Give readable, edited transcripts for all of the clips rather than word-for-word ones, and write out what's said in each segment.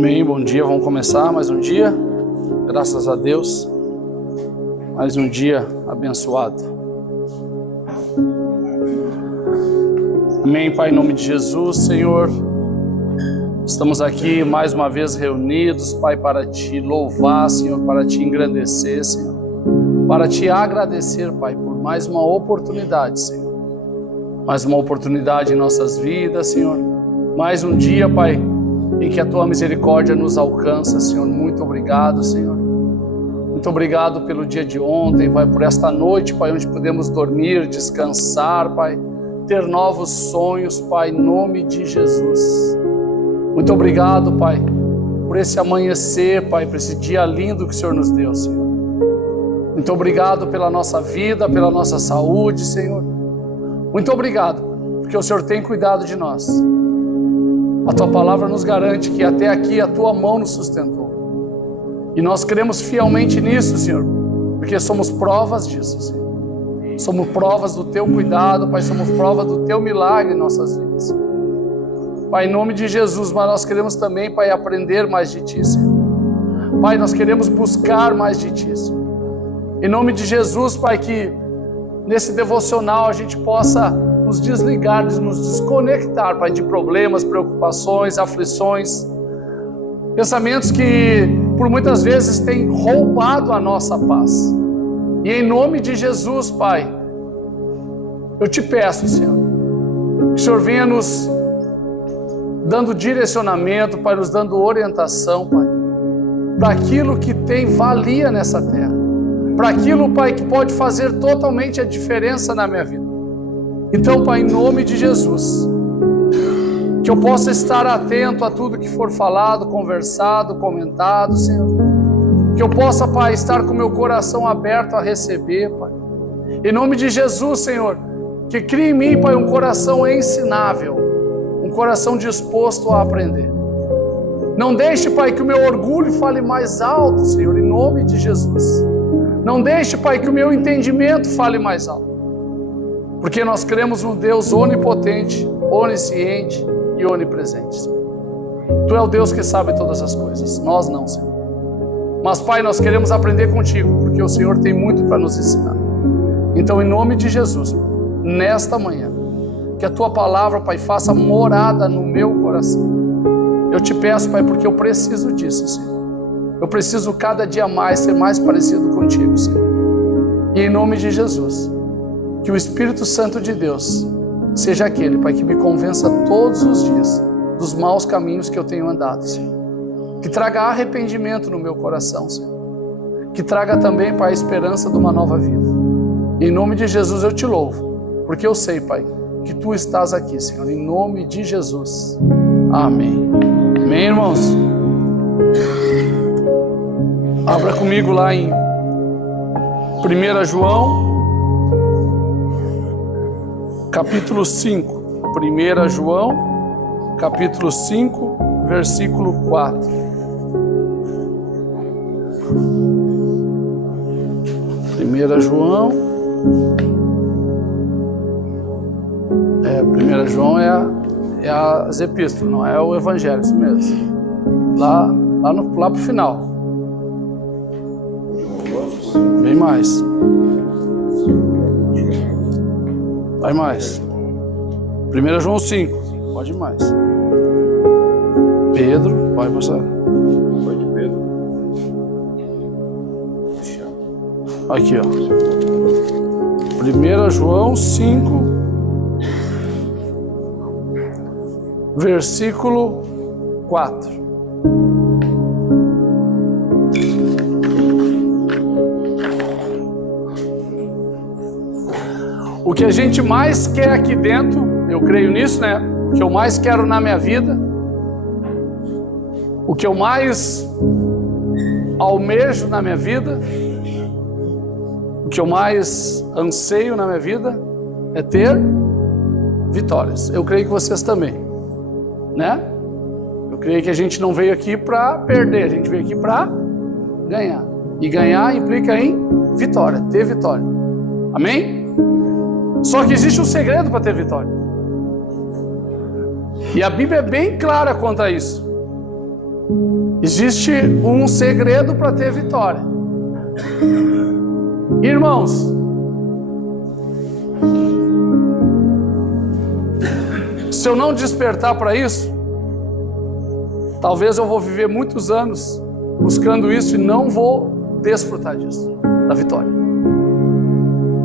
Amém, bom dia, vamos começar mais um dia, graças a Deus, mais um dia abençoado. Amém, Pai, em nome de Jesus, Senhor, estamos aqui mais uma vez reunidos, Pai, para Te louvar, Senhor, para Te engrandecer, Senhor, para Te agradecer, Pai, por mais uma oportunidade, Senhor, mais uma oportunidade em nossas vidas, Senhor, mais um dia, Pai, em que a Tua misericórdia nos alcança, Senhor. Muito obrigado, Senhor. Muito obrigado pelo dia de ontem, Pai, por esta noite, Pai, onde podemos dormir, descansar, Pai, ter novos sonhos, Pai, em nome de Jesus. Muito obrigado, Pai, por esse amanhecer, Pai, por esse dia lindo que o Senhor nos deu, Senhor. Muito obrigado pela nossa vida, pela nossa saúde, Senhor. Muito obrigado, porque o Senhor tem cuidado de nós. A Tua palavra nos garante que até aqui a Tua mão nos sustentou. E nós cremos fielmente nisso, Senhor, porque somos provas disso, Senhor. Somos provas do Teu cuidado, Pai, somos provas do Teu milagre em nossas vidas. Pai, em nome de Jesus, mas nós queremos também, Pai, aprender mais de Ti, Senhor. Pai, nós queremos buscar mais de Ti, Senhor. Em nome de Jesus, Pai, que nesse devocional a gente possa nos desligar, nos desconectar, Pai, de problemas, preocupações, aflições, pensamentos que por muitas vezes têm roubado a nossa paz. E em nome de Jesus, Pai, eu Te peço, Senhor, que o Senhor venha nos dando direcionamento, Pai, nos dando orientação, Pai, para aquilo que tem valia nessa terra, para aquilo, Pai, que pode fazer totalmente a diferença na minha vida. Então, Pai, em nome de Jesus, que eu possa estar atento a tudo que for falado, conversado, comentado, Senhor. Que eu possa, Pai, estar com meu coração aberto a receber, Pai. Em nome de Jesus, Senhor, que crie em mim, Pai, um coração ensinável, um coração disposto a aprender. Não deixe, Pai, que o meu orgulho fale mais alto, Senhor, em nome de Jesus. Não deixe, Pai, que o meu entendimento fale mais alto. Porque nós cremos num Deus onipotente, onisciente e onipresente, Senhor. Tu é o Deus que sabe todas as coisas, nós não, Senhor. Mas, Pai, nós queremos aprender contigo, porque o Senhor tem muito para nos ensinar. Então, em nome de Jesus, nesta manhã, que a Tua palavra, Pai, faça morada no meu coração. Eu Te peço, Pai, porque eu preciso disso, Senhor. Eu preciso cada dia mais ser mais parecido contigo, Senhor. E em nome de Jesus, que o Espírito Santo de Deus seja aquele, Pai, que me convença todos os dias dos maus caminhos que eu tenho andado, Senhor. Que traga arrependimento no meu coração, Senhor. Que traga também, Pai, a esperança de uma nova vida. E em nome de Jesus eu Te louvo, porque eu sei, Pai, que Tu estás aqui, Senhor. Em nome de Jesus. Amém. Amém, irmãos? Abra comigo lá em 1 João, capítulo 5, 1 João, capítulo 5, versículo 4. 1 João, 1 João é as epístolas, não é o evangelho, isso mesmo. Lá pro final. Bem mais. Vai mais. 1 João 5. Pode ir mais. Pedro, vai passar. Pode, Pedro. Aqui, ó. 1 João 5, versículo 4. O que a gente mais quer aqui dentro, eu creio nisso, né? O que eu mais quero na minha vida, o que eu mais almejo na minha vida, o que eu mais anseio na minha vida é ter vitórias. Eu creio que vocês também, né? Eu creio que a gente não veio aqui para perder, a gente veio aqui para ganhar. E ganhar implica em vitória, ter vitória. Amém? Só que existe um segredo para ter vitória. E a Bíblia é bem clara quanto a isso. Existe um segredo para ter vitória. Irmãos, se eu não despertar para isso, talvez eu vou viver muitos anos buscando isso e não vou desfrutar disso, da vitória.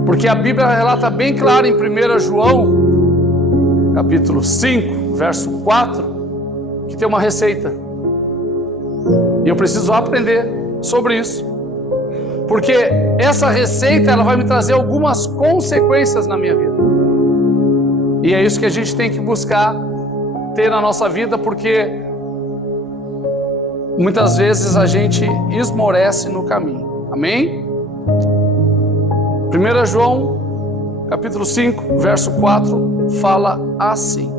Porque a Bíblia relata bem claro em 1 João, capítulo 5, verso 4, que tem uma receita. E eu preciso aprender sobre isso. Porque essa receita, ela vai me trazer algumas consequências na minha vida. E é isso que a gente tem que buscar ter na nossa vida, porque muitas vezes a gente esmorece no caminho. Amém? 1 João, capítulo 5, verso 4, fala assim: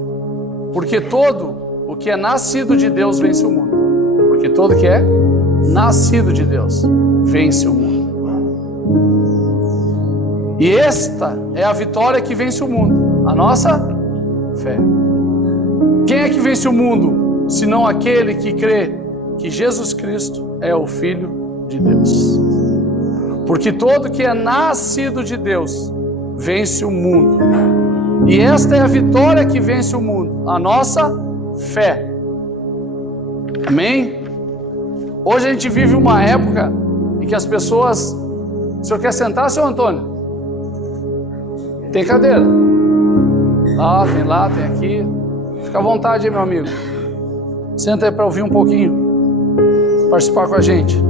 porque todo o que é nascido de Deus vence o mundo. Porque todo que é nascido de Deus vence o mundo. E esta é a vitória que vence o mundo, a nossa fé. Quem é que vence o mundo, senão aquele que crê que Jesus Cristo é o Filho de Deus? Porque todo que é nascido de Deus vence o mundo. E esta é a vitória que vence o mundo, a nossa fé. Amém? Hoje a gente vive uma época em que as pessoas... O senhor quer sentar, senhor Antônio? Tem cadeira. Lá, tem aqui. Fica à vontade aí, meu amigo. Senta aí para ouvir um pouquinho. Participar com a gente.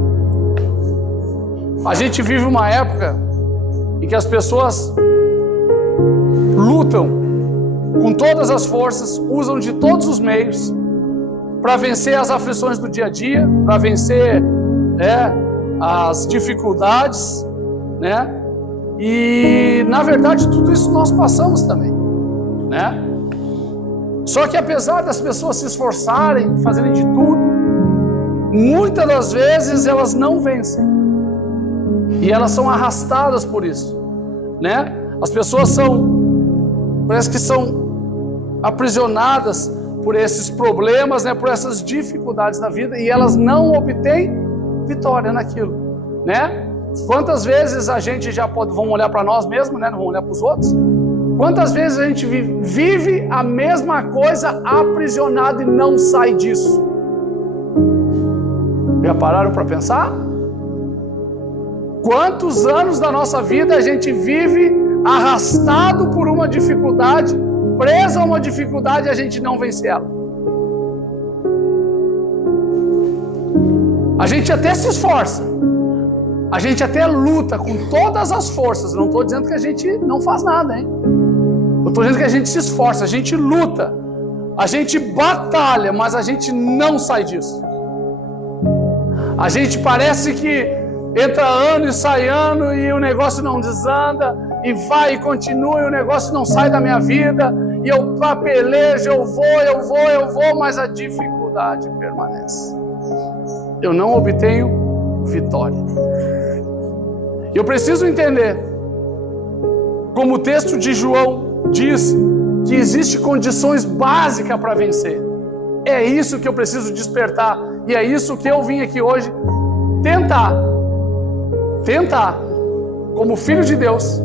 A gente vive uma época em que as pessoas lutam com todas as forças, usam de todos os meios para vencer as aflições do dia a dia, para vencer as dificuldades, né? E na verdade tudo isso nós passamos também, né? Só que apesar das pessoas se esforçarem, fazerem de tudo, muitas das vezes elas não vencem e elas são arrastadas por isso, né? As pessoas parece que são aprisionadas por esses problemas, né? Por essas dificuldades da vida, e elas não obtêm vitória naquilo, né? Quantas vezes a gente já pode, vamos olhar para nós mesmos, né? Não vamos olhar para os outros. Quantas vezes a gente vive a mesma coisa aprisionado e não sai disso? Já pararam para pensar? Quantos anos da nossa vida a gente vive arrastado por uma dificuldade, preso a uma dificuldade e a gente não vence ela? A gente até se esforça, a gente até luta com todas as forças. Não estou dizendo que a gente não faz nada, hein? Eu estou dizendo que a gente se esforça, a gente luta, a gente batalha, mas a gente não sai disso. A gente parece que entra ano e sai ano e o negócio não desanda, e vai e continua e o negócio não sai da minha vida, e eu pelejo, eu vou, mas a dificuldade permanece. Eu não obtenho vitória. Eu preciso entender, como o texto de João diz, que existem condições básicas para vencer. É isso que eu preciso despertar, e é isso que eu vim aqui hoje tentar, como filho de Deus,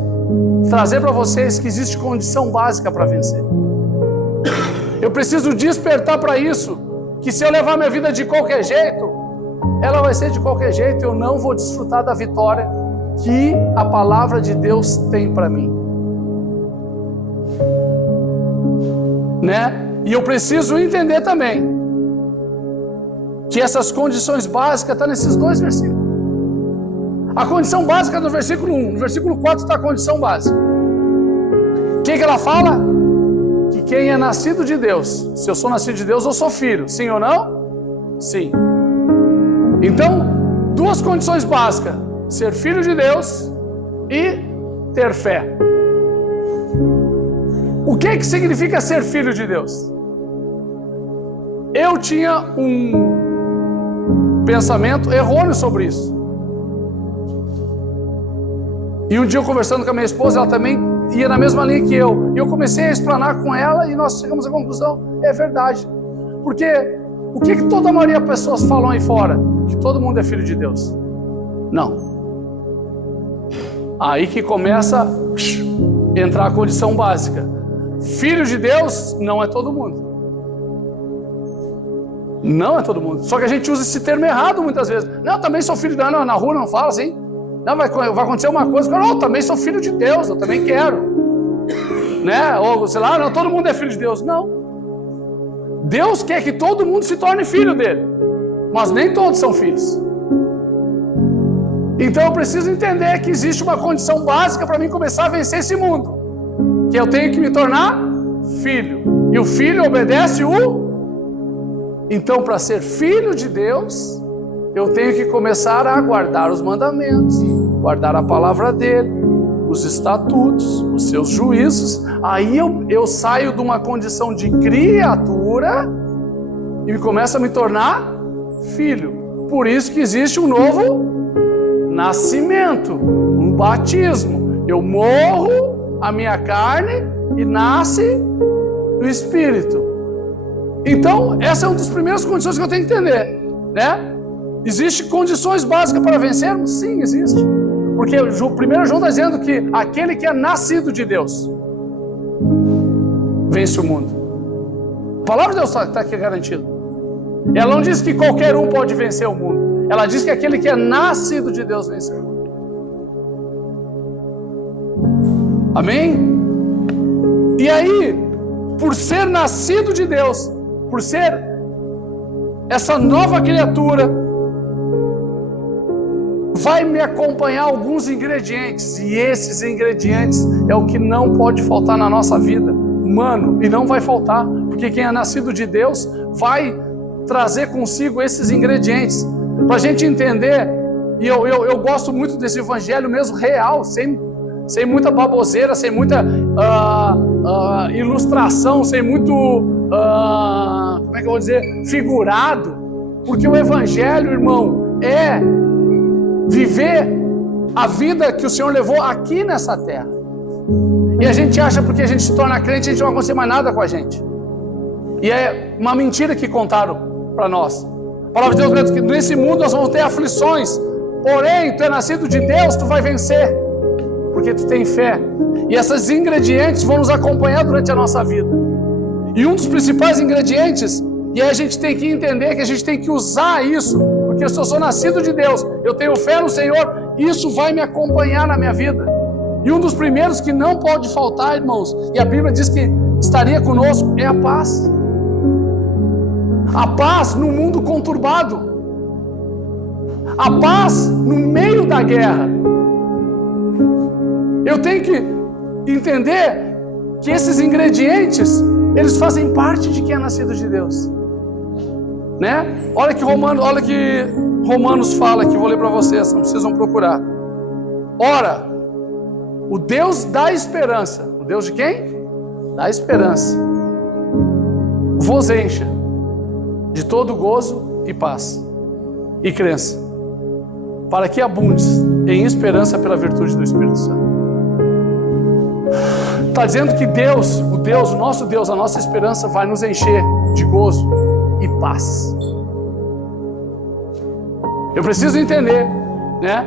trazer para vocês que existe condição básica para vencer. Eu preciso despertar para isso, que se eu levar minha vida de qualquer jeito, ela vai ser de qualquer jeito, eu não vou desfrutar da vitória que a palavra de Deus tem para mim, né? E eu preciso entender também que essas condições básicas estão nesses dois versículos. A condição básica no versículo 1, no versículo 4 está a condição básica. O que ela fala? Que quem é nascido de Deus, se eu sou nascido de Deus, eu sou filho, sim ou não? Sim. Então, duas condições básicas: ser filho de Deus e ter fé. O que significa ser filho de Deus? Eu tinha um pensamento errôneo sobre isso. E um dia eu conversando com a minha esposa, ela também ia na mesma linha que eu. E eu comecei a explanar com ela e nós chegamos à conclusão: é verdade. Porque o que toda a maioria das pessoas falam aí fora? Que todo mundo é filho de Deus. Não. Aí que começa a entrar a condição básica. Filho de Deus não é todo mundo. Não é todo mundo. Só que a gente usa esse termo errado muitas vezes. Não, eu também sou filho de Deus. Não, na rua não fala assim. Não, vai acontecer uma coisa. Não, eu também sou filho de Deus. Eu também quero. Né? Ou sei lá, não, todo mundo é filho de Deus. Não. Deus quer que todo mundo se torne filho dele. Mas nem todos são filhos. Então eu preciso entender que existe uma condição básica para mim começar a vencer esse mundo. Que eu tenho que me tornar filho. E o filho obedece o... Então, para ser filho de Deus, eu tenho que começar a guardar os mandamentos, guardar a palavra dele, os estatutos, os seus juízos. Aí eu saio de uma condição de criatura e começo a me tornar filho. Por isso que existe um novo nascimento, um batismo. Eu morro a minha carne e nasce o Espírito. Então, essa é uma das primeiras condições que eu tenho que entender, né? Existem condições básicas para vencermos? Sim, existe. Porque o primeiro João está dizendo que aquele que é nascido de Deus vence o mundo. A palavra de Deus está aqui garantida. Ela não diz que qualquer um pode vencer o mundo. Ela diz que aquele que é nascido de Deus vence o mundo. Amém? E aí, por ser nascido de Deus, por ser essa nova criatura, vai me acompanhar alguns ingredientes, e esses ingredientes é o que não pode faltar na nossa vida, mano, e não vai faltar, porque quem é nascido de Deus vai trazer consigo esses ingredientes, para a gente entender. E eu gosto muito desse evangelho mesmo real, sem muita baboseira, sem muita ilustração, sem muito, como é que eu vou dizer, figurado, porque o evangelho, irmão, é viver a vida que o Senhor levou aqui nessa terra. E a gente acha, porque a gente se torna crente, a gente não vai acontecer mais nada com a gente. E é uma mentira que contaram para nós. A palavra de Deus diz que nesse mundo nós vamos ter aflições, porém, tu é nascido de Deus, tu vai vencer, porque tu tem fé. E esses ingredientes vão nos acompanhar durante a nossa vida. E um dos principais ingredientes, e aí a gente tem que entender que a gente tem que usar isso, porque se eu sou nascido de Deus, eu tenho fé no Senhor, isso vai me acompanhar na minha vida. E um dos primeiros que não pode faltar, irmãos, e a Bíblia diz que estaria conosco, é a paz. A paz no mundo conturbado. A paz no meio da guerra. Eu tenho que entender que esses ingredientes, eles fazem parte de quem é nascido de Deus, né? Olha que Romanos fala aqui, vou ler para vocês, não precisam procurar. Ora, o Deus da esperança, o Deus de quem? Da esperança, vos encha de todo gozo e paz e crença, para que abundes em esperança pela virtude do Espírito Santo. Está dizendo que Deus, o nosso Deus, a nossa esperança vai nos encher de gozo e paz. Eu preciso entender, né,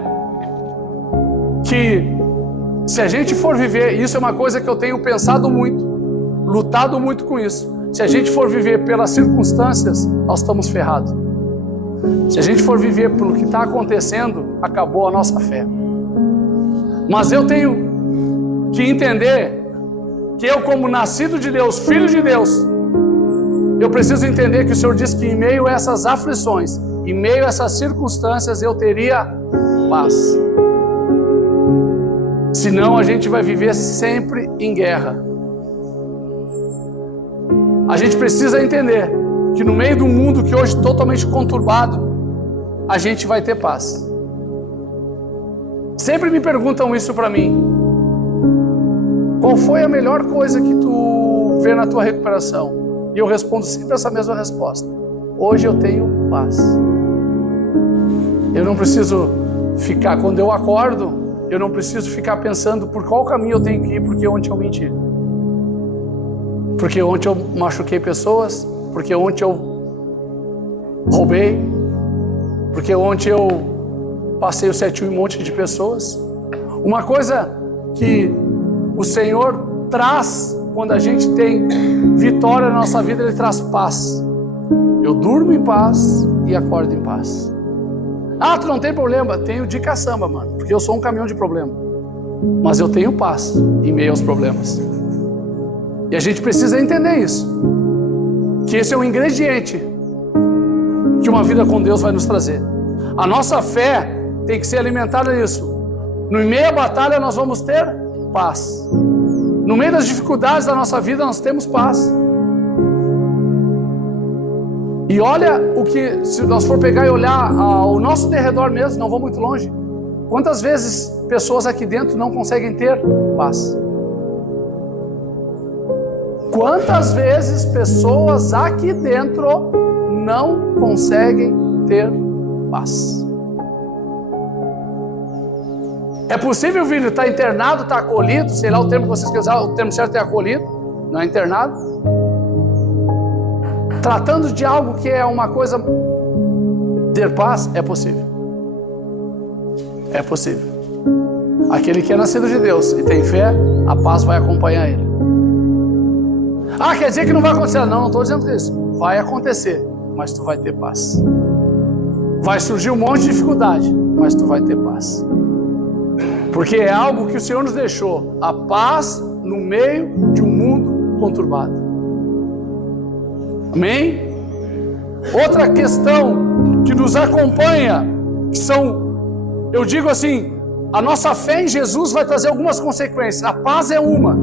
que se a gente for viver, isso é uma coisa que eu tenho pensado muito, lutado muito com isso. Se a gente for viver pelas circunstâncias, nós estamos ferrados. Se a gente for viver pelo que está acontecendo, acabou a nossa fé. Mas eu tenho que entender que eu, como nascido de Deus, filho de Deus, eu preciso entender que o Senhor diz que em meio a essas aflições, em meio a essas circunstâncias, eu teria paz. Senão a gente vai viver sempre em guerra. A gente precisa entender que no meio do mundo que hoje é totalmente conturbado, a gente vai ter paz. Sempre me perguntam isso para mim. Qual foi a melhor coisa que tu vê na tua recuperação? E eu respondo sempre essa mesma resposta. Hoje eu tenho paz. Eu não preciso ficar, quando eu acordo, eu não preciso ficar pensando por qual caminho eu tenho que ir, porque ontem eu menti. Porque ontem eu machuquei pessoas, porque ontem eu roubei, porque ontem eu passei o 7-1 em um monte de pessoas. Uma coisa que o Senhor traz quando a gente tem vitória na nossa vida, Ele traz paz. Eu durmo em paz e acordo em paz. Ah, tu não tem problema? Tenho de caçamba, mano, porque eu sou um caminhão de problema. Mas eu tenho paz em meio aos problemas. E a gente precisa entender isso, que esse é um ingrediente que uma vida com Deus vai nos trazer. A nossa fé tem que ser alimentada nisso. No meio da batalha nós vamos ter paz. No meio das dificuldades da nossa vida nós temos paz. E olha o que, se nós for pegar e olhar ao nosso derredor mesmo, não vou muito longe. Quantas vezes pessoas aqui dentro não conseguem ter paz? Quantas vezes pessoas aqui dentro não conseguem ter paz? É possível, filho, estar internado, estar acolhido, sei lá o termo que vocês querem usar, o termo certo é acolhido, não é internado. Tratando de algo que é uma coisa, ter paz, é possível. É possível. Aquele que é nascido de Deus e tem fé, a paz vai acompanhar ele. Ah, quer dizer que não vai acontecer? Não, não estou dizendo isso. Vai acontecer, mas tu vai ter paz. Vai surgir um monte de dificuldade, mas tu vai ter paz. Porque é algo que o Senhor nos deixou, a paz no meio de um mundo conturbado. Amém? Outra questão que nos acompanha, que são, eu digo assim, a nossa fé em Jesus vai trazer algumas consequências. A paz é uma.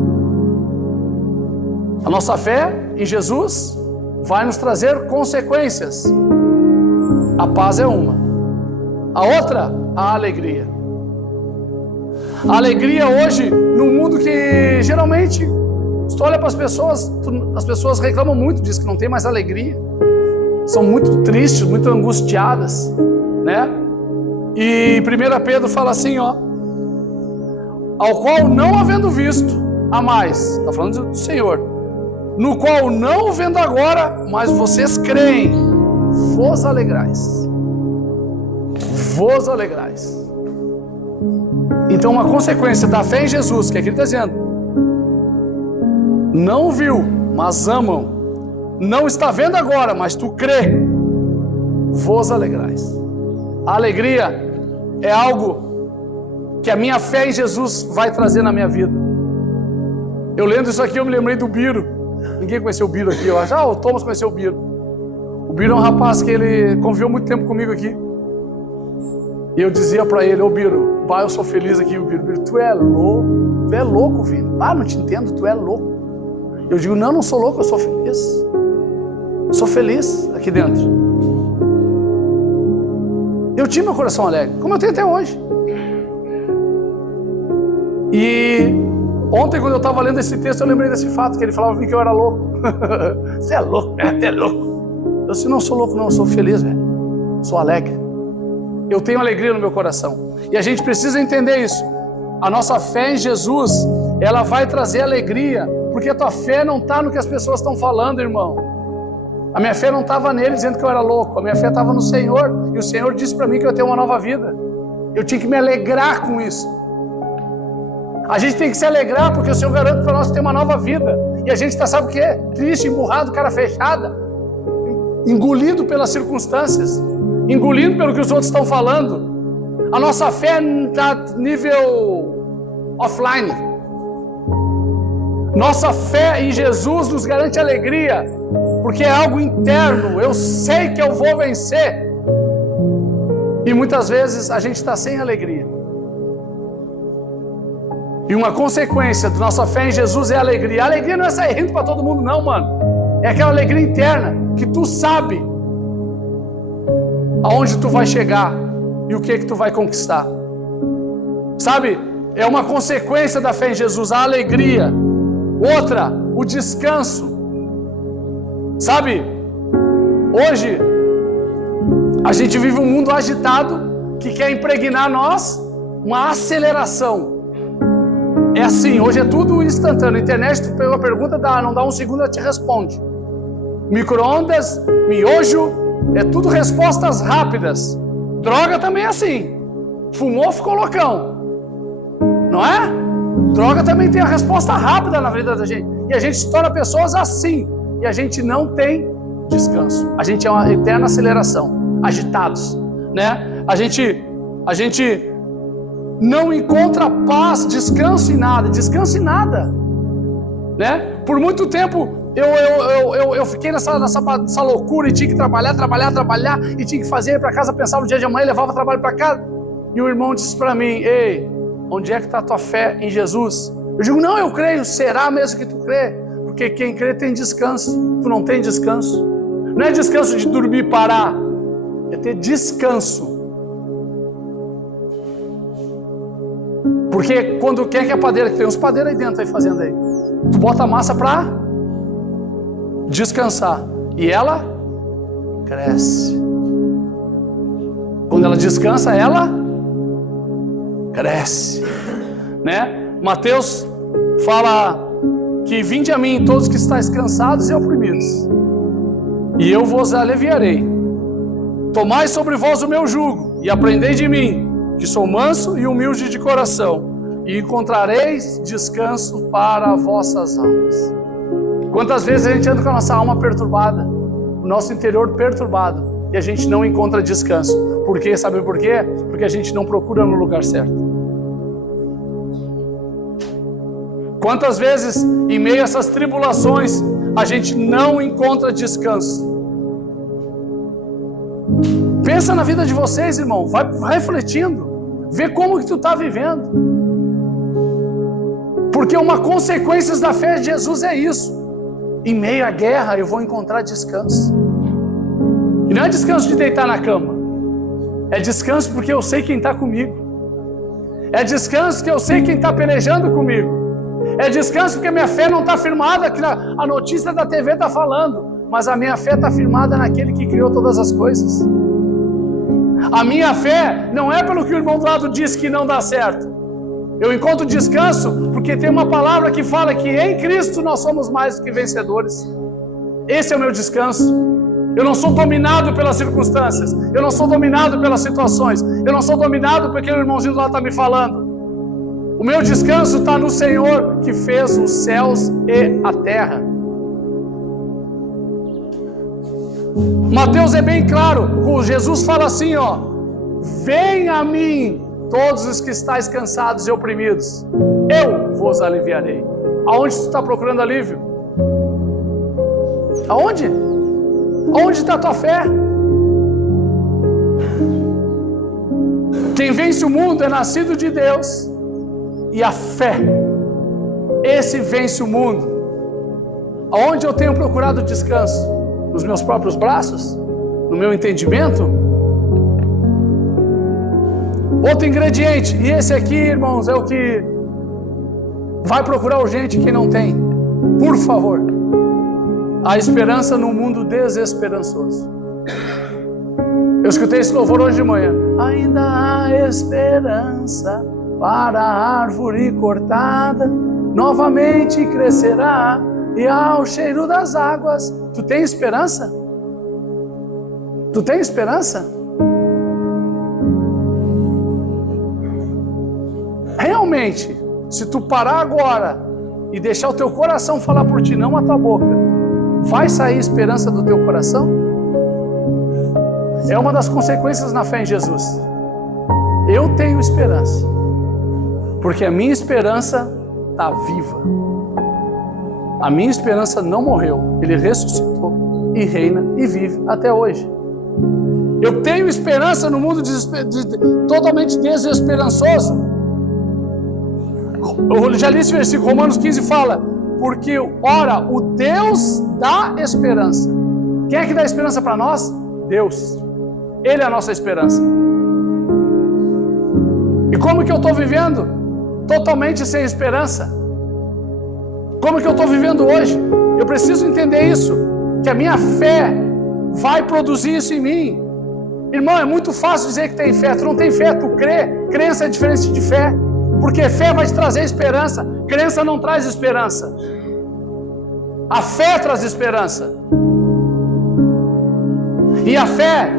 A nossa fé em Jesus vai nos trazer consequências. A paz é uma. A outra, a alegria. A alegria hoje, num mundo que geralmente, se tu olha para as pessoas reclamam muito disso, que não tem mais alegria. São muito tristes, muito angustiadas, né? E 1 Pedro fala assim, ó: ao qual não havendo visto, a mais, está falando do Senhor, no qual não vendo agora, mas vocês creem, vos alegrais. Vos alegrais. Então uma consequência da fé em Jesus, que aqui ele está dizendo, não viu, mas amam, não está vendo agora, mas tu crê, vos alegrais. A alegria é algo que a minha fé em Jesus vai trazer na minha vida. Eu lendo isso aqui, eu me lembrei do Biro. Ninguém conheceu o Biro aqui, eu acho. Ah, o Thomas conheceu o Biro. O Biro é um rapaz que ele conviveu muito tempo comigo aqui. E eu dizia pra ele: ô Biro, pai, eu sou feliz aqui. O Biro, tu é louco, filho. Ah, não te entendo, tu é louco. Eu digo: não sou louco, eu sou feliz. Sou feliz aqui dentro. Eu tinha meu coração alegre, como eu tenho até hoje. E ontem, quando eu estava lendo esse texto, eu lembrei desse fato, que ele falava que eu era louco. Você é louco, você é louco. Eu disse: não sou louco não, eu sou feliz, velho. Sou alegre. Eu tenho alegria no meu coração. E a gente precisa entender isso. A nossa fé em Jesus, ela vai trazer alegria, porque a tua fé não está no que as pessoas estão falando, irmão. A minha fé não estava nele dizendo que eu era louco. A minha fé estava no Senhor. E o Senhor disse para mim que eu ia ter uma nova vida. Eu tinha que me alegrar com isso. A gente tem que se alegrar porque o Senhor garante para nós ter uma nova vida. E a gente está, sabe o que é? Triste, emburrado, cara fechada, engolido pelas circunstâncias, engolido pelo que os outros estão falando. A nossa fé está nível offline. Nossa fé em Jesus nos garante alegria, porque é algo interno. Eu sei que eu vou vencer. E muitas vezes a gente está sem alegria. E uma consequência da nossa fé em Jesus é a alegria. A alegria não é sair rindo para todo mundo não, mano. É aquela alegria interna, que tu sabe aonde tu vai chegar e o que tu vai conquistar. Sabe? É uma consequência da fé em Jesus, a alegria. Outra, o descanso. Sabe? Hoje a gente vive um mundo agitado que quer impregnar nós uma aceleração. É assim, hoje é tudo instantâneo. A internet, tu pegou a pergunta, não dá um segundo, ela te responde. Micro-ondas, miojo, é tudo respostas rápidas. Droga também é assim. Fumou, ficou loucão. Não é? Droga também tem a resposta rápida na vida da gente. E a gente se torna pessoas assim. E a gente não tem descanso. A gente é uma eterna aceleração. Agitados, né? A gente não encontra paz, descanso em nada. Descanso em nada, né? Por muito tempo eu fiquei nessa loucura e tinha que trabalhar e tinha que fazer, ir para casa, pensava no dia de amanhã, levava o trabalho para casa. E o irmão disse para mim: ei, onde é que está a tua fé em Jesus? Eu digo: não, eu creio. Será mesmo que tu crê? Porque quem crê tem descanso. Tu não tem descanso. Não é descanso de dormir e parar, é ter descanso. Porque quando quer que a padeira, que tem uns padeiros aí dentro aí fazendo aí, tu bota a massa para descansar e ela cresce. Quando ela descansa, ela cresce, né? Mateus fala que: vinde a mim todos que estáis cansados e oprimidos, e eu vos aliviarei. Tomai sobre vós o meu jugo e aprendei de mim, que sou manso e humilde de coração, e encontrareis descanso para vossas almas. Quantas vezes a gente anda com a nossa alma perturbada, o nosso interior perturbado, e a gente não encontra descanso. Por quê? Sabe por quê? Porque a gente não procura no lugar certo. Quantas vezes, em meio a essas tribulações, a gente não encontra descanso? Pensa na vida de vocês, irmão. Vai refletindo. Vê como que tu está vivendo. Porque uma consequência da fé de Jesus é isso. Em meio à guerra eu vou encontrar descanso. E não é descanso de deitar na cama. É descanso porque eu sei quem está comigo. É descanso que eu sei quem está pelejando comigo. É descanso porque a minha fé não está firmada, que a notícia da TV está falando. Mas a minha fé está firmada naquele que criou todas as coisas. A minha fé não é pelo que o irmão do lado diz que não dá certo. Eu encontro descanso porque tem uma palavra que fala que em Cristo nós somos mais do que vencedores. Esse é o meu descanso. Eu não sou dominado pelas circunstâncias. Eu não sou dominado pelas situações. Eu não sou dominado porque o irmãozinho do lado está me falando. O meu descanso está no Senhor que fez os céus e a terra. Mateus é bem claro. Jesus fala assim, ó: venha a mim todos os que estáis cansados e oprimidos, eu vos aliviarei. Aonde tu está procurando alívio? Aonde? Onde está a tua fé? Quem vence o mundo é nascido de Deus, e a fé, esse vence o mundo. Aonde eu tenho procurado descanso? Nos meus próprios braços? No meu entendimento? Outro ingrediente, e esse aqui, irmãos, é o que vai procurar urgente quem não tem. Por favor, a esperança no mundo desesperançoso. Eu escutei esse louvor hoje de manhã. Ainda há esperança para a árvore cortada, novamente crescerá, e ao cheiro das águas. Tu tem esperança? Tu tem esperança? Realmente, se tu parar agora e deixar o teu coração falar por ti, não a tua boca, vai sair esperança do teu coração? É uma das consequências na fé em Jesus. Eu tenho esperança, porque a minha esperança está viva. A minha esperança não morreu. Ele ressuscitou e reina e vive até hoje. Eu tenho esperança no mundo totalmente desesperançoso. Eu já li esse versículo, Romanos 15 fala: porque, ora, o Deus dá esperança. Quem é que dá esperança para nós? Deus. Ele é a nossa esperança. E como que eu estou vivendo? Totalmente sem esperança. Como que eu estou vivendo hoje? Eu preciso entender isso, que a minha fé vai produzir isso em mim. Irmão, é muito fácil dizer que tem fé. Tu não tem fé, tu crê. Crença é diferente de fé. Porque fé vai te trazer esperança. Crença não traz esperança. A fé traz esperança. E a fé,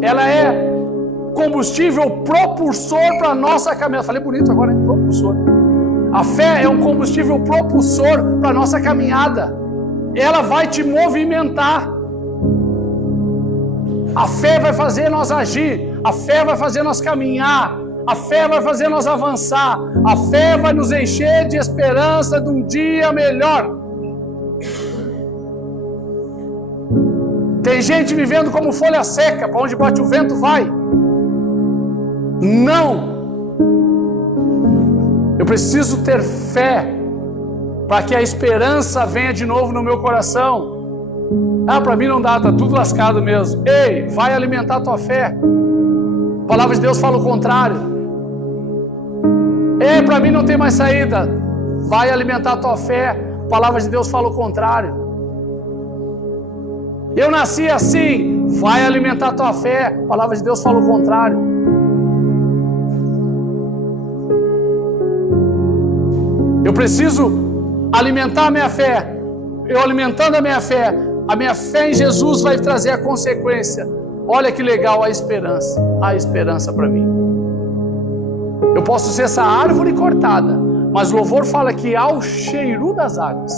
ela é combustível propulsor para a nossa caminhada. Falei bonito agora, hein? Propulsor. A fé é um combustível propulsor para a nossa caminhada. Ela vai te movimentar. A fé vai fazer nós agir. A fé vai fazer nós caminhar. A fé vai fazer nós avançar. A fé vai nos encher de esperança de um dia melhor. Tem gente vivendo como folha seca, para onde bate o vento vai. Não! Eu preciso ter fé para que a esperança venha de novo no meu coração. Ah, para mim não dá, está tudo lascado mesmo. Ei, vai alimentar a tua fé. A palavra de Deus fala o contrário. Ei, para mim não tem mais saída. Vai alimentar a tua fé. A palavra de Deus fala o contrário. Eu nasci assim. Vai alimentar a tua fé. A palavra de Deus fala o contrário. Eu preciso alimentar a minha fé. Eu alimentando a minha fé em Jesus vai trazer a consequência. Olha que legal a esperança para mim. Eu posso ser essa árvore cortada, mas o louvor fala que há o cheiro das águas.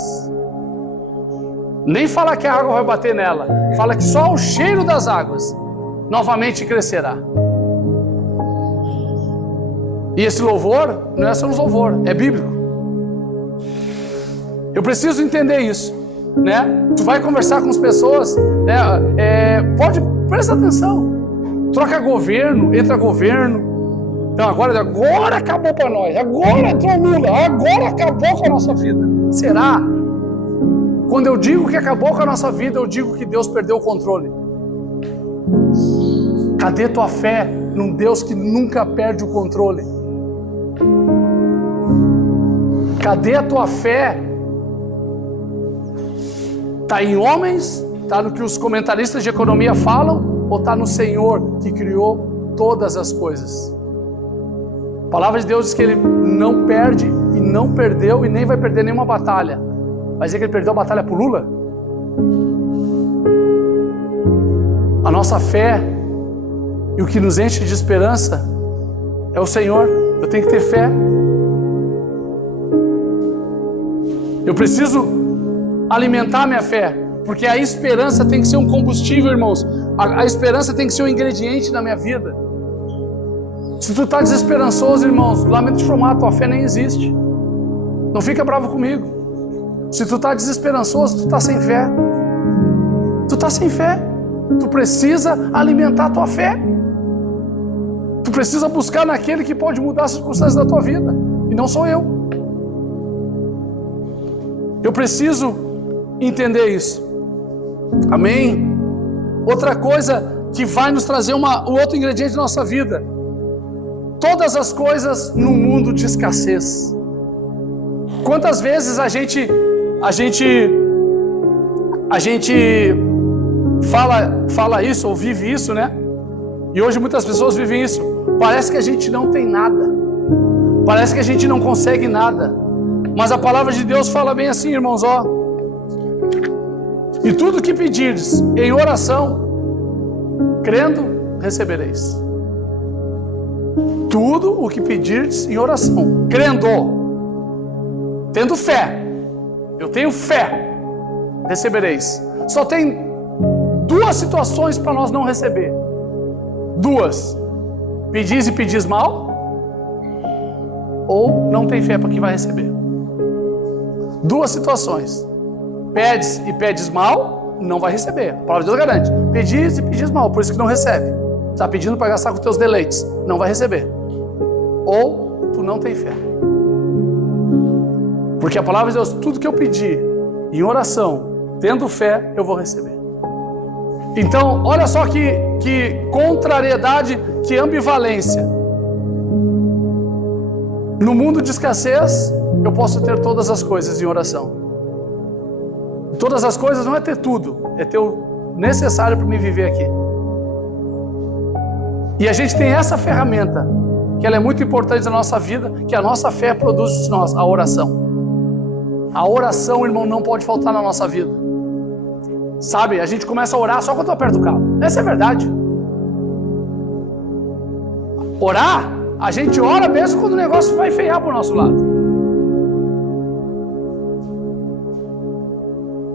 Nem fala que a água vai bater nela, fala que só o cheiro das águas novamente crescerá. E esse louvor não é só um louvor, é bíblico. Eu preciso entender isso, né? Tu vai conversar com as pessoas, né? Presta atenção. Troca governo, entra governo. Então agora acabou para nós. Agora entrou Lula. Agora acabou com a nossa vida. Será? Quando eu digo que acabou com a nossa vida, eu digo que Deus perdeu o controle. Cadê tua fé num Deus que nunca perde o controle? Cadê a tua fé? Está em homens? Está no que os comentaristas de economia falam? Ou está no Senhor que criou todas as coisas? A palavra de Deus diz que Ele não perde e não perdeu e nem vai perder nenhuma batalha. Vai dizer que Ele perdeu a batalha por Lula? A nossa fé e o que nos enche de esperança é o Senhor. Eu tenho que ter fé. Eu preciso alimentar a minha fé, porque a esperança tem que ser um combustível, irmãos. A esperança tem que ser um ingrediente na minha vida. Se tu está desesperançoso, irmãos, lamento te informar, a tua fé nem existe. Não fica bravo comigo. Se tu está desesperançoso, tu está sem fé. Tu está sem fé. Tu precisa alimentar a tua fé. Tu precisa buscar naquele que pode mudar as circunstâncias da tua vida, e não sou eu. Eu preciso entender isso. Amém? Outra coisa que vai nos trazer um outro ingrediente da nossa vida. Todas as coisas no mundo de escassez. Quantas vezes a gente fala isso ou vive isso, né? E hoje muitas pessoas vivem isso. Parece que a gente não tem nada. Parece que a gente não consegue nada. Mas a palavra de Deus fala bem assim, irmãos, ó. E tudo que pedires em oração, crendo, recebereis. Tudo o que pedirdes em oração, crendo, tendo fé. Eu tenho fé, recebereis. Só tem duas situações para nós não receber. Duas. Pedis e pedis mal, ou não tem fé para que vai receber. Duas situações. Pedes e pedes mal, não vai receber. A palavra de Deus garante. Pedis e pedis mal, por isso que não recebe. Está pedindo para gastar com teus deleites, não vai receber. Ou tu não tem fé. Porque a palavra de Deus, tudo que eu pedir em oração, tendo fé, eu vou receber. Então, olha só que contrariedade, que ambivalência. No mundo de escassez, eu posso ter todas as coisas em oração. Todas as coisas não é ter tudo, é ter o necessário para me viver aqui. E a gente tem essa ferramenta, que ela é muito importante na nossa vida, que a nossa fé produz de nós, a oração. A oração, irmão, não pode faltar na nossa vida. Sabe, a gente começa a orar só quando eu aperto o carro. Essa é a verdade. Orar, a gente ora mesmo quando o negócio vai feiar para o nosso lado.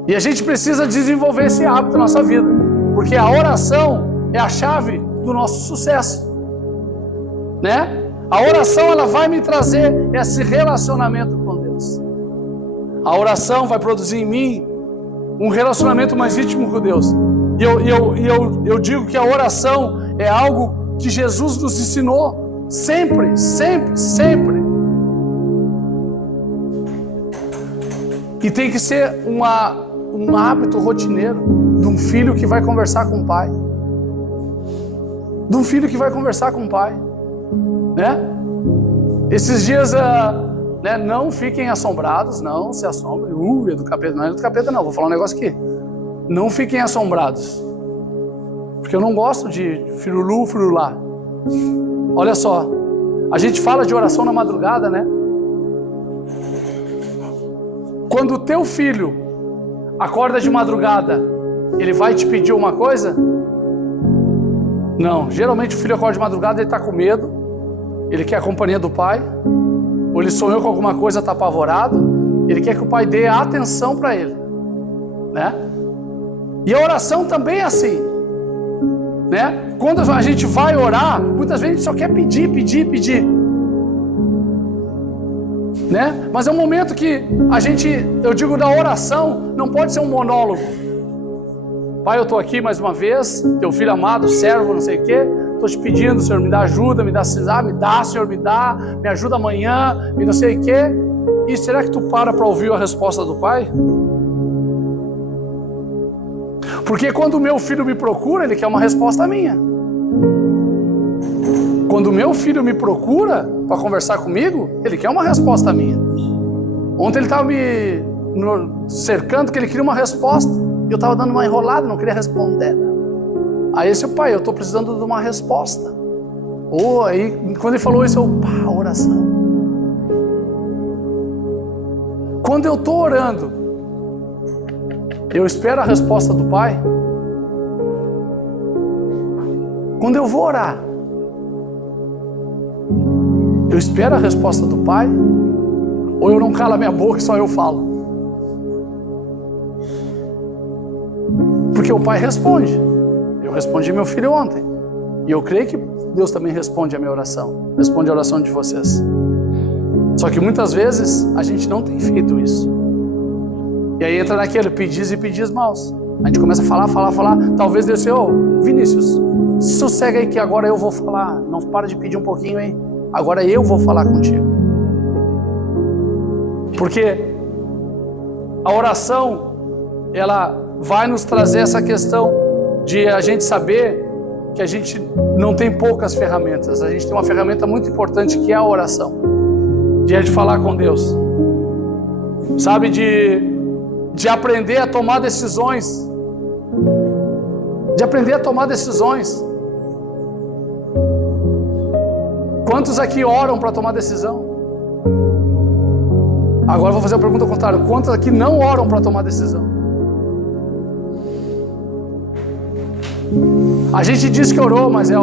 E a gente precisa desenvolver esse hábito na nossa vida, porque a oração é a chave do nosso sucesso, né? A oração, ela vai me trazer esse relacionamento com Deus. A oração vai produzir em mim um relacionamento mais íntimo com Deus. E eu digo que a oração é algo que Jesus nos ensinou sempre, sempre, sempre. E tem que ser um hábito rotineiro de um filho que vai conversar com o pai. De um filho que vai conversar com o pai, né? Esses dias, né, não fiquem assombrados, não se assombrem. É do capeta, não é do capeta não, vou falar um negócio aqui. Não fiquem assombrados, porque eu não gosto de firulu, firulá. Olha só, a gente fala de oração na madrugada, né? Quando o teu filho acorda de madrugada, ele vai te pedir uma coisa? Não, geralmente o filho acorda de madrugada, ele está com medo, ele quer a companhia do pai, ou ele sonhou com alguma coisa, está apavorado, ele quer que o pai dê atenção para ele, né? E a oração também é assim, né? Quando a gente vai orar, muitas vezes a gente só quer pedir, pedir, pedir, né? Mas é um momento que eu digo da oração, não pode ser um monólogo. Pai, eu estou aqui mais uma vez, teu filho amado, servo, não sei o quê, estou te pedindo, Senhor, me dá ajuda, me dá, Senhor, me ajuda amanhã, me não sei o quê. E será que tu para ouvir a resposta do pai? Porque quando o meu filho me procura, ele quer uma resposta minha. Quando o meu filho me procura para conversar comigo, ele quer uma resposta minha. Ontem ele estava me cercando que ele queria uma resposta. E eu estava dando uma enrolada, não queria responder. Aí esse pai, eu estou precisando de uma resposta. Aí quando ele falou isso, oração. Quando eu estou orando, eu espero a resposta do pai. Quando eu vou orar, eu espero a resposta do pai, ou eu não calo a minha boca e só eu falo? Porque o pai responde. Eu respondi meu filho ontem. E eu creio que Deus também responde a minha oração. Responde a oração de vocês. Só que muitas vezes a gente não tem feito isso. E aí entra naquele pedis e pedis maus. A gente começa a falar. Talvez Deus seja, Vinícius, sossega aí que agora eu vou falar. Não para de pedir um pouquinho aí. Agora eu vou falar contigo. Porque a oração, ela vai nos trazer essa questão de a gente saber que a gente não tem poucas ferramentas. A gente tem uma ferramenta muito importante que é a oração. De falar com Deus. Sabe, de aprender a tomar decisões. De aprender a tomar decisões. Quantos aqui oram para tomar decisão? Agora eu vou fazer a pergunta contrária. Quantos aqui não oram para tomar decisão? A gente diz que orou, mas é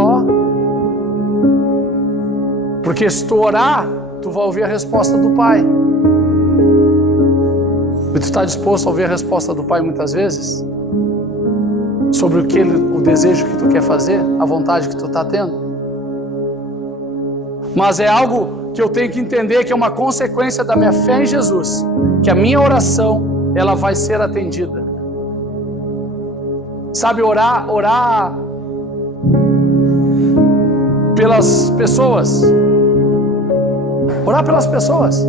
porque se tu orar, tu vai ouvir a resposta do pai. E tu está disposto a ouvir a resposta do pai muitas vezes? Sobre o desejo que tu quer fazer, a vontade que tu está tendo? Mas é algo que eu tenho que entender que é uma consequência da minha fé em Jesus, que a minha oração, ela vai ser atendida. Sabe, orar pelas pessoas. Orar pelas pessoas.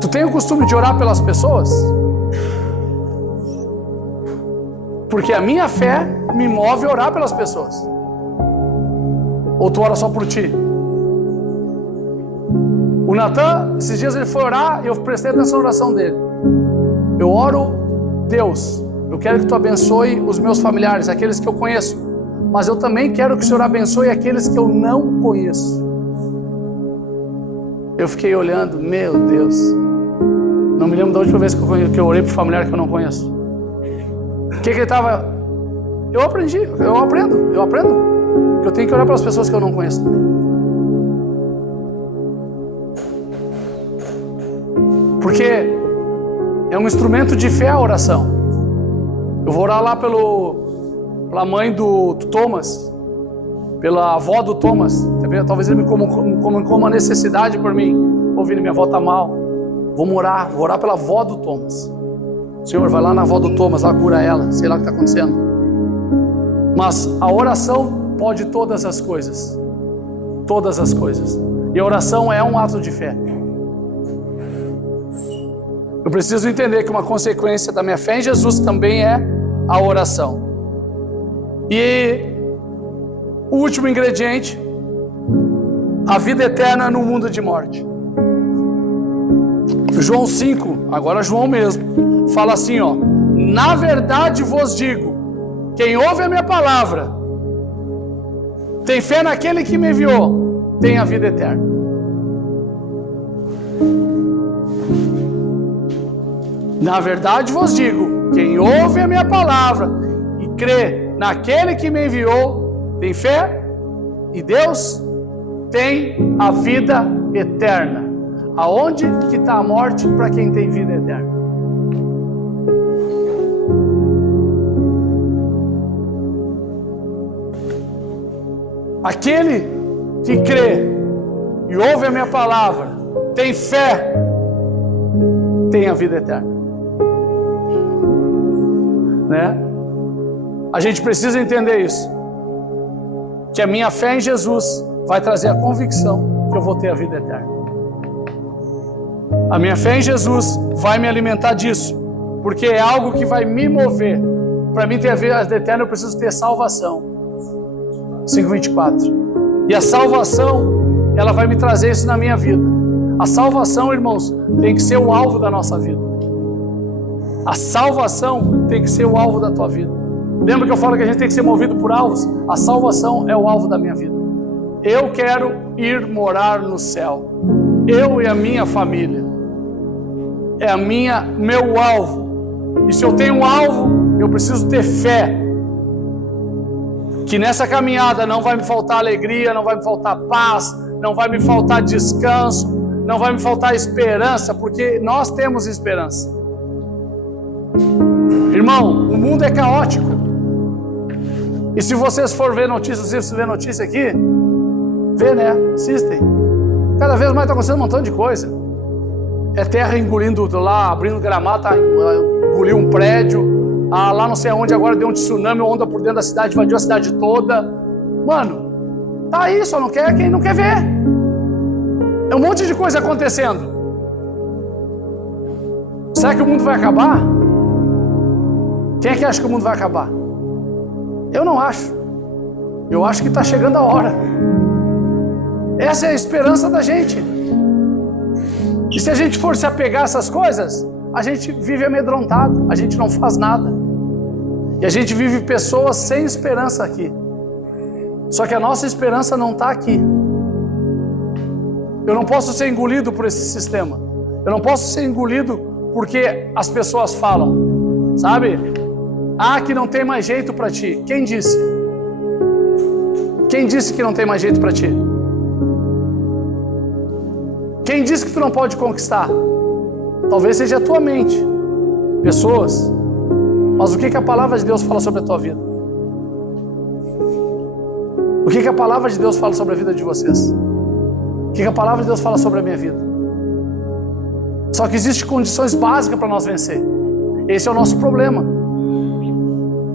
Tu tem o costume de orar pelas pessoas? Porque a minha fé me move a orar pelas pessoas. Ou tu ora só por ti? O Natan, esses dias ele foi orar e eu prestei atenção na oração dele. Eu oro, Deus, eu quero que tu abençoe os meus familiares, aqueles que eu conheço. Mas eu também quero que o Senhor abençoe aqueles que eu não conheço. Eu fiquei olhando, meu Deus. Não me lembro da última vez que eu orei para um familiar que eu não conheço. O que ele estava... eu aprendo. Que eu tenho que orar pelas pessoas que eu não conheço também. Porque é um instrumento de fé a oração. Eu vou orar lá pela mãe do Thomas, pela avó do Thomas. Talvez ele me coma uma necessidade por mim. Ouvindo, minha avó está mal. Vou orar pela avó do Thomas. Senhor, vai lá na avó do Thomas, lá cura ela. Sei lá o que está acontecendo. Mas a oração pode todas as coisas. Todas as coisas. E a oração é um ato de fé. Eu preciso entender que uma consequência da minha fé em Jesus também é a oração. E o último ingrediente, a vida eterna no mundo de morte. João 5, agora João mesmo, fala assim, ó: na verdade vos digo, quem ouve a minha palavra, tem fé naquele que me enviou, tem a vida eterna. Na verdade vos digo, quem ouve a minha palavra e crê naquele que me enviou, tem fé, e Deus tem a vida eterna. Aonde que está a morte para quem tem vida eterna? Aquele que crê e ouve a minha palavra, tem fé, tem a vida eterna. Né? A gente precisa entender isso, que a minha fé em Jesus vai trazer a convicção que eu vou ter a vida eterna. A minha fé em Jesus vai me alimentar disso, porque é algo que vai me mover. Para mim ter a vida eterna, eu preciso ter salvação. 5:24. E a salvação, ela vai me trazer isso na minha vida. A salvação, irmãos, tem que ser o alvo da nossa vida. A salvação tem que ser o alvo da tua vida. Lembra que eu falo que a gente tem que ser movido por alvos? A salvação é o alvo da minha vida. Eu quero ir morar no céu. Eu e a minha família. É meu alvo. E se eu tenho um alvo, eu preciso ter fé. Que nessa caminhada não vai me faltar alegria, não vai me faltar paz, não vai me faltar descanso, não vai me faltar esperança, porque nós temos esperança. Irmão, o mundo é caótico. E se vocês for ver notícias, vocês vê notícia aqui, vê, né? Assistem. Cada vez mais está acontecendo um montão de coisa. É terra engolindo lá, abrindo Gramado, engoliu um prédio. Lá não sei aonde agora deu um tsunami, uma onda por dentro da cidade, invadiu a cidade toda. Mano, tá aí, só não quer quem não quer ver. É um monte de coisa acontecendo. Será que o mundo vai acabar? Quem é que acha que o mundo vai acabar? Eu não acho. Eu acho que está chegando a hora. Essa é a esperança da gente. E se a gente for se apegar a essas coisas, a gente vive amedrontado, a gente não faz nada. E a gente vive pessoas sem esperança aqui. Só que a nossa esperança não está aqui. Eu não posso ser engolido por esse sistema. Eu não posso ser engolido porque as pessoas falam, sabe? Que não tem mais jeito para ti. Quem disse? Quem disse que não tem mais jeito para ti? Quem disse que tu não pode conquistar? Talvez seja a tua mente, pessoas. Mas o que a palavra de Deus fala sobre a tua vida? O que a palavra de Deus fala sobre a vida de vocês? O que a palavra de Deus fala sobre a minha vida? Só que existem condições básicas para nós vencer. Esse é o nosso problema.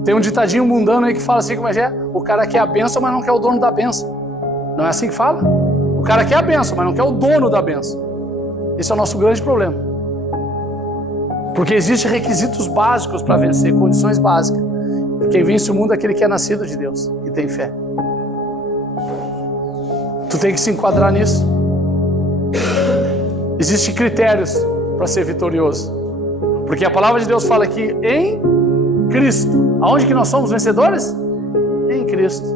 Tem um ditadinho mundano aí que fala assim, como é? O cara quer a bênção, mas não quer o dono da bênção. Não é assim que fala? O cara quer a bênção, mas não quer o dono da bênção. Esse é o nosso grande problema. Porque existem requisitos básicos para vencer, condições básicas. Quem vence o mundo é aquele que é nascido de Deus e tem fé. Tu tem que se enquadrar nisso. Existem critérios para ser vitorioso. Porque a palavra de Deus fala que em Cristo, aonde que nós somos vencedores? Em Cristo.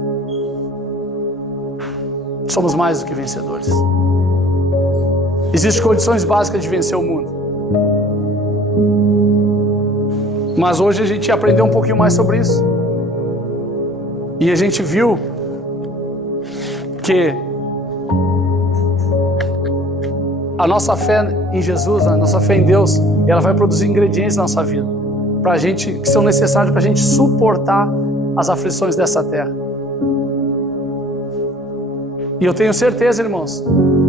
Somos mais do que vencedores. Existem condições básicas de vencer o mundo. Mas hoje a gente aprendeu um pouquinho mais sobre isso. E a gente viu que a nossa fé em Jesus, a nossa fé em Deus, ela vai produzir ingredientes na nossa vida, pra gente, que são necessários para a gente suportar as aflições dessa terra. E eu tenho certeza, irmãos,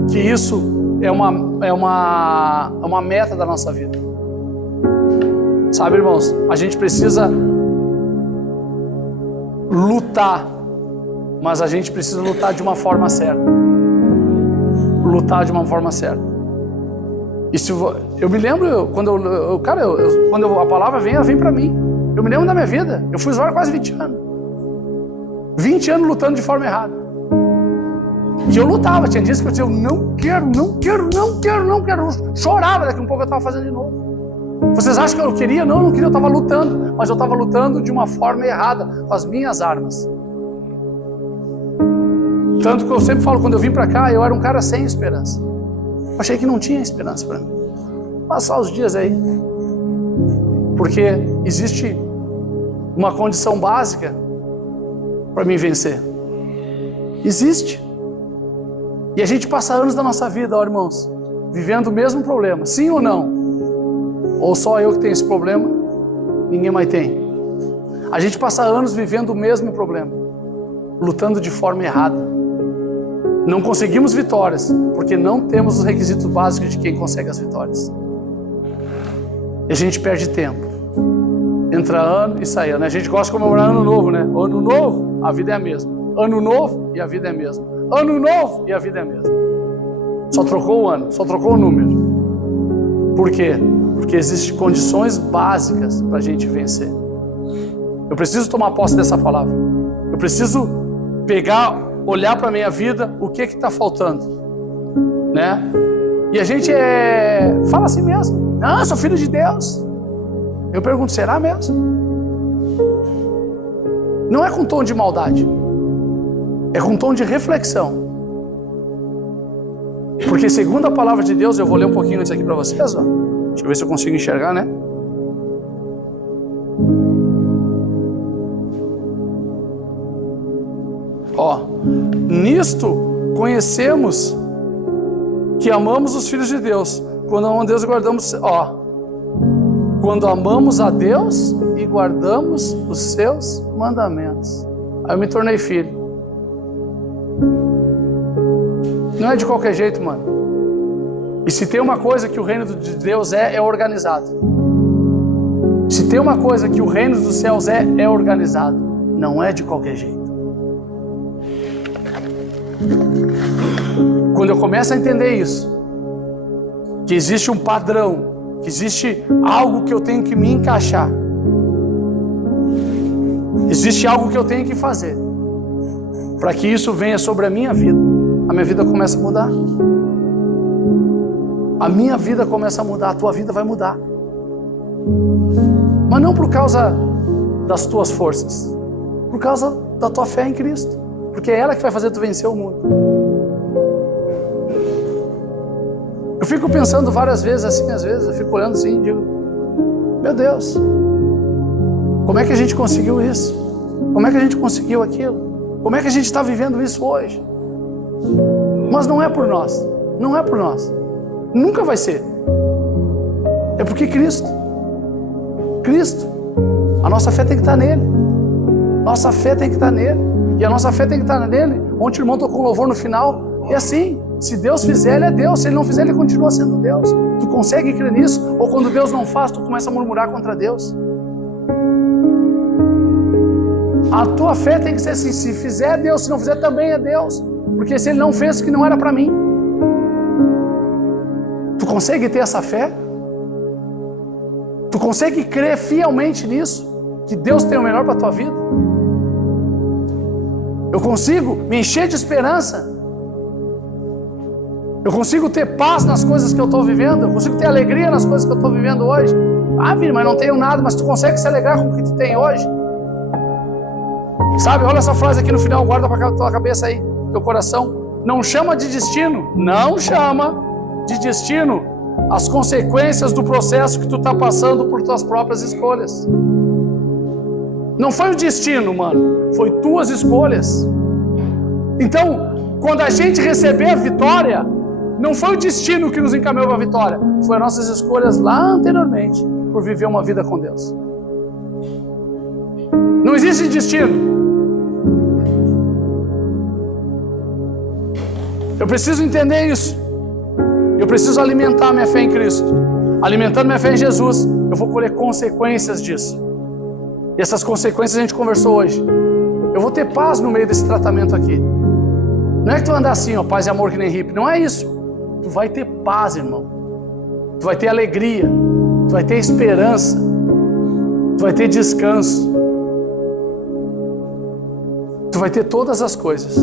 que isso é uma meta da nossa vida. Sabe, irmãos, a gente precisa lutar, mas a gente precisa lutar de uma forma certa. Lutar de uma forma certa. E se eu me lembro, quando a palavra vem, ela vem pra mim. Eu me lembro da minha vida. Eu fui usuário quase 20 anos. 20 anos lutando de forma errada. E eu lutava. Tinha dias que eu dizia, eu não quero. Chorava, daqui a um pouco eu estava fazendo de novo. Vocês acham que eu queria? Não, eu não queria, eu estava lutando. Mas eu estava lutando de uma forma errada, com as minhas armas. Tanto que eu sempre falo, quando eu vim pra cá, eu era um cara sem esperança. Eu achei que não tinha esperança pra mim. Passar os dias aí. Porque existe uma condição básica para mim vencer. Existe. E a gente passa anos da nossa vida, ó, irmãos, vivendo o mesmo problema. Sim ou não? Ou só eu que tenho esse problema, ninguém mais tem. A gente passa anos vivendo o mesmo problema, lutando de forma errada. Não conseguimos vitórias, porque não temos os requisitos básicos de quem consegue as vitórias. E a gente perde tempo. Entra ano e sai ano. A gente gosta de comemorar ano novo, né? Ano novo, a vida é a mesma. Ano novo e a vida é a mesma. Ano novo e a vida é a mesma. Só trocou o ano, só trocou o número. Por quê? Porque existem condições básicas para a gente vencer. Eu preciso tomar posse dessa palavra. Eu preciso olhar para a minha vida, o que está faltando, né? E a gente fala assim mesmo, eu sou filho de Deus. Eu pergunto, será mesmo? Não é com tom de maldade, é com tom de reflexão. Porque segundo a palavra de Deus, eu vou ler um pouquinho isso aqui para vocês, ó. Deixa eu ver se eu consigo enxergar, né? Ó, nisto conhecemos que amamos os filhos de Deus, quando amamos a Deus e guardamos, quando amamos a Deus e guardamos os seus mandamentos. Aí eu me tornei filho. Não é de qualquer jeito, mano. E se tem uma coisa que o reino de Deus é organizado. Se tem uma coisa que o reino dos céus é organizado. Não é de qualquer jeito. Quando eu começo a entender isso, que existe um padrão, que existe algo que eu tenho que me encaixar, existe algo que eu tenho que fazer, para que isso venha sobre a minha vida começa a mudar. A minha vida começa a mudar, a tua vida vai mudar. Mas não por causa das tuas forças, por causa da tua fé em Cristo, porque é ela que vai fazer tu vencer o mundo. Eu fico pensando várias vezes assim, às vezes eu fico olhando assim e digo, meu Deus, como é que a gente conseguiu isso? Como é que a gente conseguiu aquilo? Como é que a gente está vivendo isso hoje? Mas não é por nós, não é por nós, nunca vai ser. É porque Cristo, a nossa fé tem que estar nele, nossa fé tem que estar nele, e a nossa fé tem que estar nele. Ontem o irmão tocou um louvor no final, e assim, se Deus fizer, Ele é Deus. Se Ele não fizer, Ele continua sendo Deus. Tu consegue crer nisso? Ou quando Deus não faz, tu começa a murmurar contra Deus? A tua fé tem que ser assim, se fizer é Deus, se não fizer também é Deus. Porque se Ele não fez, que não era para mim. Tu consegue ter essa fé? Tu consegue crer fielmente nisso? Que Deus tem o melhor para a tua vida? Eu consigo me encher de esperança? Eu consigo ter paz nas coisas que eu estou vivendo? Eu consigo ter alegria nas coisas que eu estou vivendo hoje? Filho, mas não tenho nada, mas tu consegue se alegrar com o que tu tem hoje? Sabe, olha essa frase aqui no final, guarda para a tua cabeça aí, teu coração. Não chama de destino, não chama de destino as consequências do processo que tu está passando por tuas próprias escolhas. Não foi o destino, mano. Foi tuas escolhas. Então, quando a gente receber a vitória, não foi o destino que nos encaminhou para a vitória. Foi as nossas escolhas lá anteriormente por viver uma vida com Deus. Não existe destino. Eu preciso entender isso. Eu preciso alimentar minha fé em Cristo. Alimentando minha fé em Jesus, eu vou colher consequências disso. E essas consequências a gente conversou hoje. Eu vou ter paz no meio desse tratamento aqui. Não é que tu vai andar assim, ó, paz e amor que nem hippie. Não é isso. Tu vai ter paz, irmão. Tu vai ter alegria. Tu vai ter esperança. Tu vai ter descanso. Tu vai ter todas as coisas.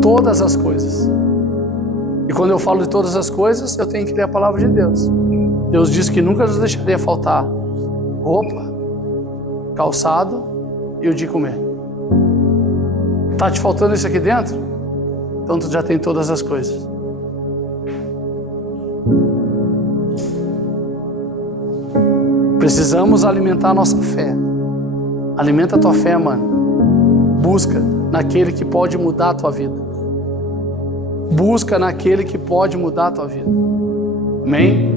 Todas as coisas. E quando eu falo de todas as coisas, eu tenho que ler a palavra de Deus. Deus disse que nunca nos deixaria faltar roupa, calçado e o de comer. Tá te faltando isso aqui dentro? Então tu já tem todas as coisas. Precisamos alimentar a nossa fé. Alimenta a tua fé, mano. Busca naquele que pode mudar a tua vida. Busca naquele que pode mudar a tua vida. Amém?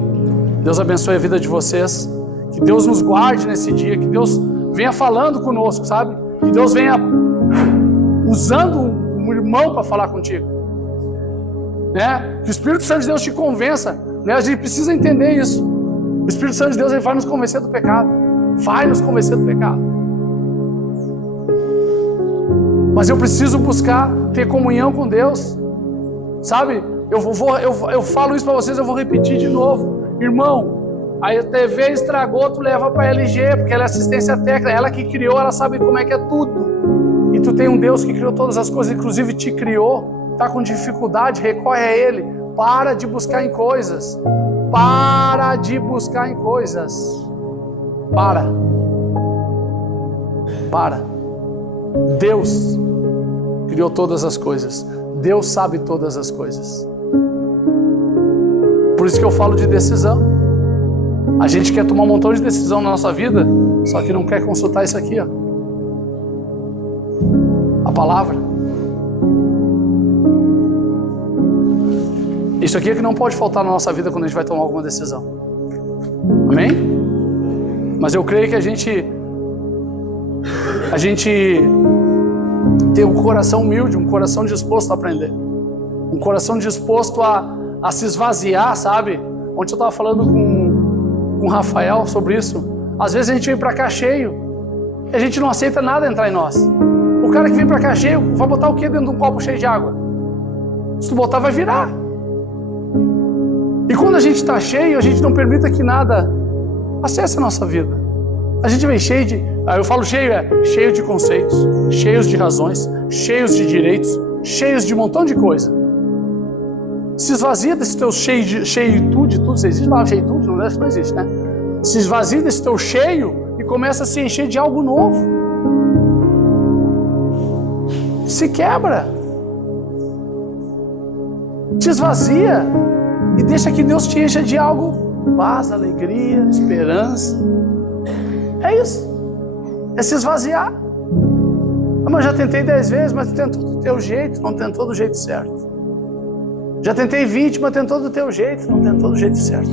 Deus abençoe a vida de vocês. Que Deus nos guarde nesse dia. Que Deus venha falando conosco, sabe? Que Deus venha usando um irmão para falar contigo. Né? Que o Espírito Santo de Deus te convença. Né? A gente precisa entender isso. O Espírito Santo de Deus, ele vai nos convencer do pecado. Vai nos convencer do pecado. Mas eu preciso buscar ter comunhão com Deus. Sabe? Eu falo isso para vocês, eu vou repetir de novo. Irmão, a TV estragou, tu leva para a LG, porque ela é assistência técnica, ela que criou, ela sabe como é que é tudo. E tu tem um Deus que criou todas as coisas, inclusive te criou, tá com dificuldade, recorre a Ele. Para de buscar em coisas. Para de buscar em coisas. Para. Deus criou todas as coisas. Deus sabe todas as coisas. Por isso que eu falo de decisão. A gente quer tomar um montão de decisão na nossa vida, só que não quer consultar isso aqui, ó. A palavra. Isso aqui é que não pode faltar na nossa vida quando a gente vai tomar alguma decisão. Amém? Mas eu creio que a gente ter um coração humilde, um coração disposto a aprender, um coração disposto a se esvaziar, sabe? Ontem eu estava falando com o Rafael sobre isso. Às vezes a gente vem para cá cheio e a gente não aceita nada entrar em nós. O cara que vem para cá cheio vai botar o que dentro de um copo cheio de água? Se tu botar, vai virar. E quando a gente está cheio, a gente não permite que nada acesse a nossa vida. A gente vem cheio de... Eu falo cheio, cheio de conceitos, cheios de razões, cheios de direitos, cheios de um montão de coisa. Se esvazia desse teu cheitude, tudo, existe palavra cheitude? Não, acho que não existe, né? Se esvazia desse teu cheio e começa a se encher de algo novo. Se quebra. Te esvazia e deixa que Deus te encha de algo, paz, alegria, esperança. É isso. É se esvaziar. Mas já tentei 10 vezes, mas tu tentou do teu jeito, não tentou do jeito certo. Já tentei 20, mas tentou do teu jeito, não tentou do jeito certo.